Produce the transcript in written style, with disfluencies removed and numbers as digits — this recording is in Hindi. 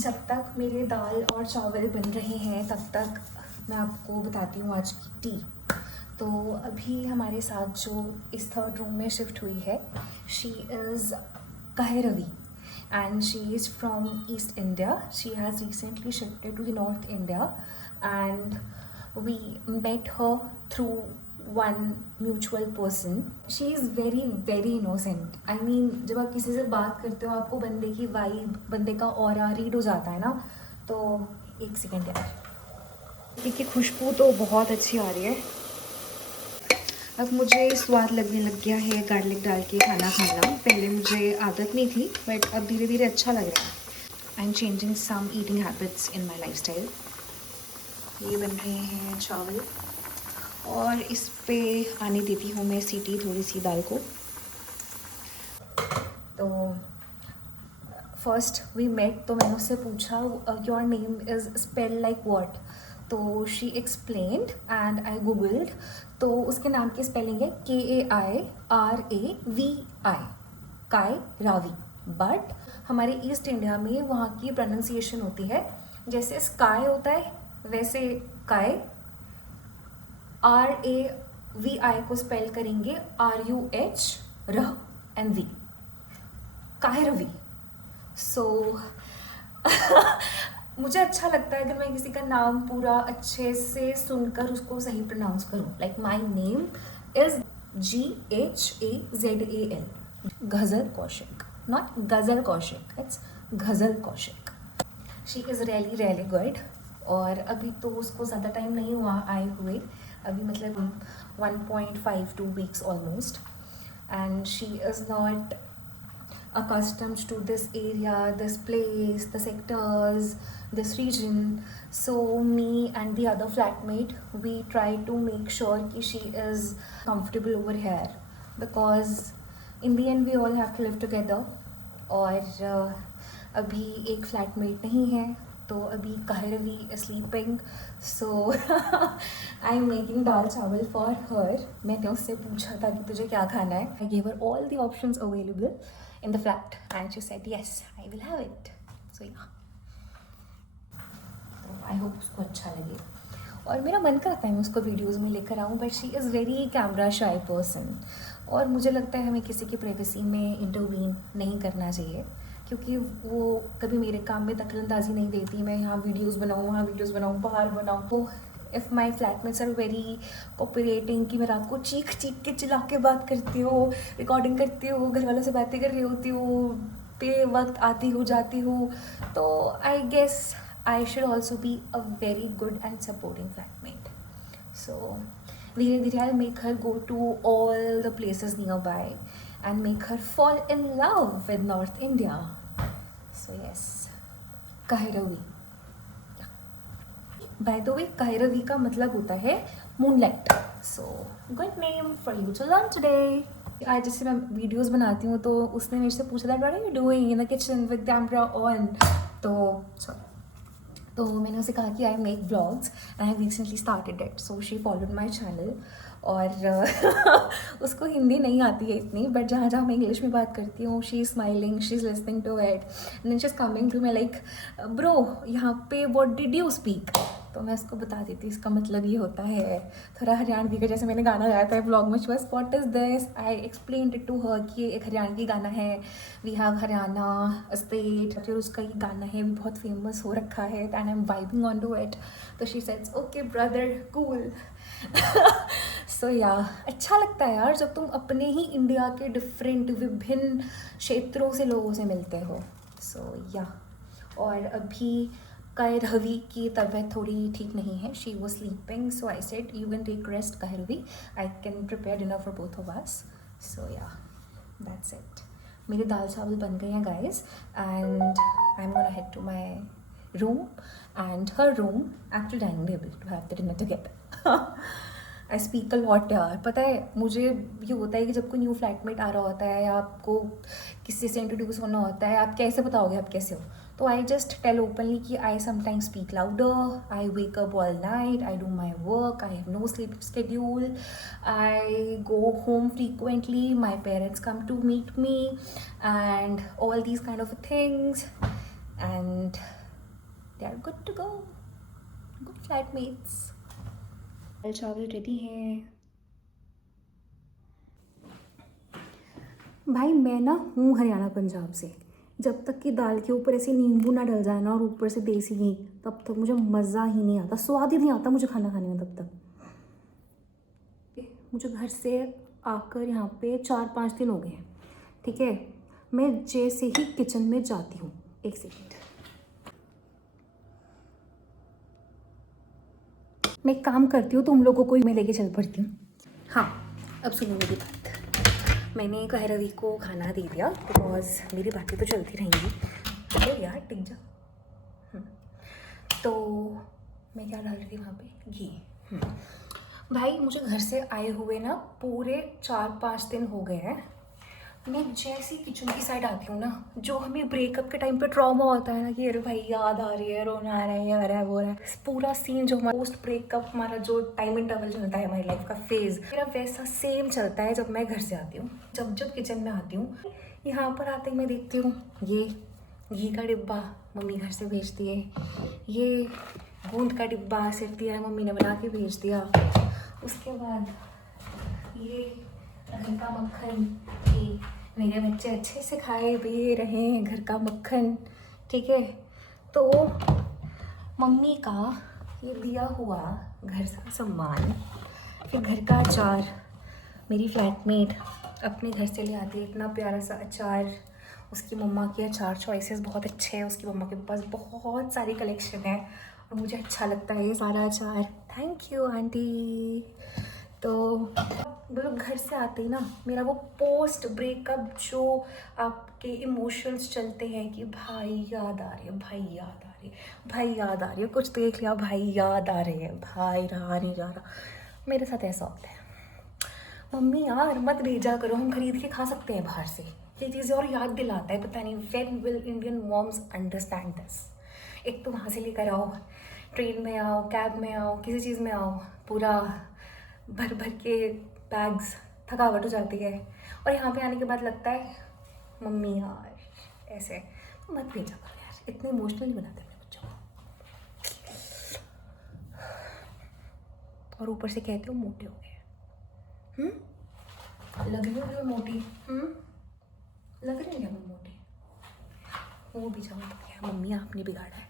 जब तक मेरे दाल और चावल बन रहे हैं तब तक मैं आपको बताती हूँ आज की टी। तो अभी हमारे साथ जो इस थर्ड रूम में शिफ्ट हुई है, she is Kahirvi and she is from East India. She has recently shifted to the North India and we met her through one mutual person. She is very very innocent. I mean जब आप किसी से बात करते हो आपको बंदे की वाइब, बंदे का ऑरा रीड हो जाता है ना। तो एक सेकेंड यार, की खुशबू तो बहुत अच्छी आ रही है। अब मुझे स्वाद लगने लग गया है गार्लिक डाल के खाना खाना। पहले मुझे आदत नहीं थी बट अब धीरे धीरे अच्छा लग रहा है। I am changing some eating habits in my lifestyle. ये बन रहे हैं चावल और इस पे आने देती हूँ मैं सीटी थोड़ी सी दाल को। तो फर्स्ट वी मेट तो मैंने उससे पूछा your name is spell like what. तो she explained and I googled. तो उसके नाम की स्पेलिंग है KAIRAVI, काय रावी। बट हमारे ईस्ट इंडिया में वहाँ की प्रोनाउंसिएशन होती है जैसे स्काई होता है वैसे काय। RAVI को स्पेल करेंगे RUH रह एंड वी, कायरवी। सो मुझे अच्छा लगता है अगर मैं किसी का नाम पूरा अच्छे से सुनकर उसको सही प्रोनाउंस करूँ। Like my name is GHAZAL, गजल कौशिक, नॉट गजल कौशिक, इट्स गजल Kaushik. She is really really good. और अभी तो उसको ज़्यादा टाइम नहीं हुआ आए हुए, अभी मतलब 1.5 2 weeks almost, and she is not accustomed to this area, this place, the sectors, this region. So me and the other flatmate, we try to make sure that she is comfortable over here because in the end we all have to live together. और अभी एक फ्लैटमेट नहीं है तो अभी Kairavi sleeping. So I am making dal chawal for हर। मैंने उससे पूछा था कि तुझे क्या खाना है। I gave her all the options available in the flat and she said yes, I will have it. So yeah, तो I hope उसको अच्छा लगे और मेरा मन करता है मैं उसको वीडियोज़ में लेकर आऊँ but she is very camera शाई पर्सन और मुझे लगता है हमें किसी की प्राइवेसी में इंटरवीन नहीं करना चाहिए क्योंकि वो कभी मेरे काम में दखलंदाजी नहीं देती। मैं यहाँ वीडियोज़ बनाऊँ, वहाँ वीडियोज़ बनाऊँ, बाहर बनाऊँ। तो if my flatmates are very cooperating कि मैं रात को चीख चीख के चिल्ला के बात करती हूँ, रिकॉर्डिंग करती हूँ, घर वालों से बातें कर रही होती हूँ, पे वक्त आती हूँ जाती हूँ, तो I guess I should also be a very good and supporting flatmate. So धीरे धीरे I make her go to all the places nearby and make her fall in love with North India. So yes, Kairavi. By the way, Kairavi का मतलब होता है moonlight. So good name for you to learn today. आज जैसे मैं वीडियोस बनाती हूँ तो उसने मेरे से पूछा था what are you doing in the kitchen with camera on. तो मैंने उसे कहा कि I make vlogs and I have recently started it. So she followed my channel और उसको हिंदी नहीं आती है इतनी बट जहाँ जहाँ मैं इंग्लिश में बात करती हूँ she is smiling, she is listening to it and then she is coming to me like bro यहाँ पे व्हाट डिड यू स्पीक। तो मैं उसको बता देती हूँ इसका मतलब ये होता है थोड़ा हरियाणवी का, जैसे मैंने गाना गाया था ब्लॉग में, बस what is this. I explain it to her कि ये एक हरियाणवी गाना है, वी हैव हरियाणा स्टेट, फिर उसका ये गाना है भी बहुत फेमस हो रखा है and I am vibing on to it. तो शी सेड्स okay brother cool. So yeah अच्छा लगता है यार जब तुम अपने ही इंडिया के डिफरेंट विभिन्न क्षेत्रों से लोगों से मिलते हो। सो या और अभी कायरवी की तबीयत थोड़ी ठीक नहीं है, she was sleeping. So I said you can take rest Kairavi, I can prepare dinner for both of us. So yeah that's it. मेरे दाल चावल बन गए हैं guys and I am gonna head to my room and her room at the dining table to have the dinner together. I speak a lot यार। पता है मुझे ये होता है कि जब कोई न्यू फ्लैटमेट आ रहा होता है या आपको किसी से इंट्रोड्यूस होना होता है, आप कैसे बताओगे आप कैसे हो। तो आई जस्ट टेल ओपनली कि I sometimes speak louder, I wake up all night, I do my work, I have no sleep schedule, I go home frequently, my parents come to meet me and all these kind of things and they are good to go, good flatmates. दाल चावल रेडी हैं। भाई मैं ना हूँ हरियाणा पंजाब से, जब तक कि दाल के ऊपर ऐसे नींबू ना डल जाए ना और ऊपर से देसी घी, तब तक मुझे मज़ा ही नहीं आता, स्वाद ही नहीं आता मुझे खाना खाने में तब तक। मुझे घर से आकर यहाँ पे 4-5 दिन हो गए हैं, ठीक है। मैं जैसे ही किचन में जाती हूँ, एक सेकेंड, मैं एक काम करती हूँ, तुम लोगों को ही मैं लेके चल पड़ती हूँ। हाँ, अब सुनो मेरी बात। मैंने कहरवी को खाना दे दिया बिकॉज मेरी बातें तो चलती रहेंगी। अरे यार टिक जा। तो मैं क्या डाल रही थी वहाँ पे, घी। भाई मुझे घर से आए हुए ना पूरे 4-5 दिन हो गए हैं। मैं जैसी किचन की साइड आती हूँ ना, जो हमें ब्रेकअप के टाइम पे ट्रॉमा होता है ना कि अरे भाई याद आ रही है, रोना आ रहा है, ये आ रहा है, वो आ रहा है, पूरा सीन जो हमारा पोस्ट ब्रेकअप, हमारा जो टाइम इंटरवल चलता है हमारी लाइफ का फेज, मेरा वैसा सेम चलता है जब मैं घर से आती हूँ। जब जब किचन में आती हूँ, यहाँ पर आते ही मैं देखती हूँ ये घी का डिब्बा मम्मी घर से भेजती है, ये गूंद का डिब्बा सिरती है मम्मी ने बना के भेज दिया, उसके बाद ये घर का मक्खन कि मेरे बच्चे अच्छे से खाए पिए रहे हैं, घर का मक्खन, ठीक है। तो मम्मी का ये दिया हुआ घर का सम्मान, फिर घर का अचार, मेरी फ्लैटमेट अपने घर से ले आती है इतना प्यारा सा अचार। उसकी मम्मा के अचार चॉइसेस बहुत अच्छे हैं, उसकी मम्मा के पास बहुत सारी कलेक्शन है और मुझे अच्छा लगता है ये सारा अचार। Thank you aunty. तो मतलब घर से आते ही ना मेरा वो पोस्ट ब्रेकअप जो आपके इमोशंस चलते हैं कि भाई याद आ रही है, भाई याद आ रही है, भाई याद आ रही है, कुछ देख लिया भाई याद आ रहे हैं, भाई रहा नहीं जा रहा, मेरे साथ ऐसा होता है। मम्मी यार मत भेजा करो, हम खरीद के खा सकते हैं बाहर से, ये चीज़ें और याद दिलाता है, पता नहीं when will Indian moms understand this. एक तो वहाँ से लेकर आओ, ट्रेन में आओ, कैब में आओ, किसी चीज़ में आओ, पूरा भर भर के बैग्स, थकावट हो जाती है, और यहाँ पे आने के बाद लगता है मम्मी यार ऐसे। मत भेजा करो यार, इतने इमोशनल बनाते अपने बच्चों को, और ऊपर से कहते हो मोटे हो गए। लग रही हूँ मैं मोटी, लग रही है मैं मोटी, वो भी जाओ तो क्या मम्मी आपने बिगाड़ा है।